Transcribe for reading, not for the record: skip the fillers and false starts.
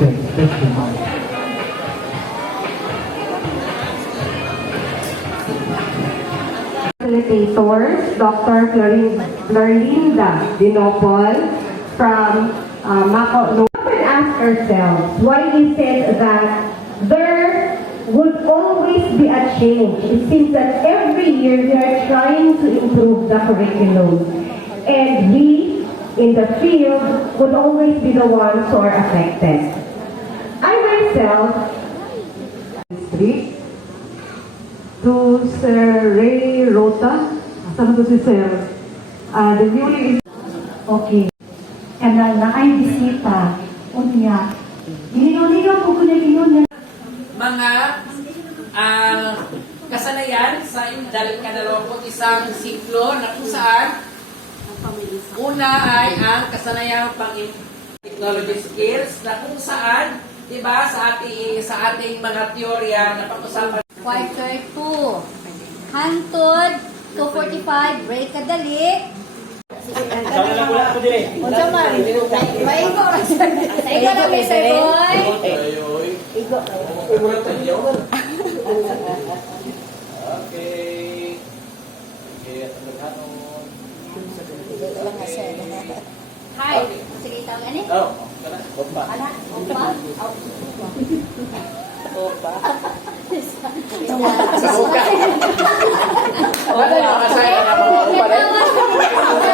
aspect. Thank you, ma'am. Facilitators, Dr. Florinda Dinopol from Mako. We often ask ourselves why is it that there would always be a change. It seems that every year we are trying to improve the curriculum, and we in the field would always be the ones who are affected. I myself to Sir Ray Rota. Saan to si Sir? The newly... Okay. Kanal na ay bisita. Unya. Nilino-lino po ko na mga kasanayan sa kadalawang isang siklo na kung saan una ay ang kasanayang technology skills na kung saan, di ba, sa ating mga teorya na pag-usapan. Quarter 2. Hantod, 2:45, break kadali. Unsa man? Maigo ra siya. Maigo ra mi sir boy. Okay. Hi. Sige tawag ani? Oh, opa. Ana, opa. Opa. Sa suka. Wala yung kasaya na mga opa.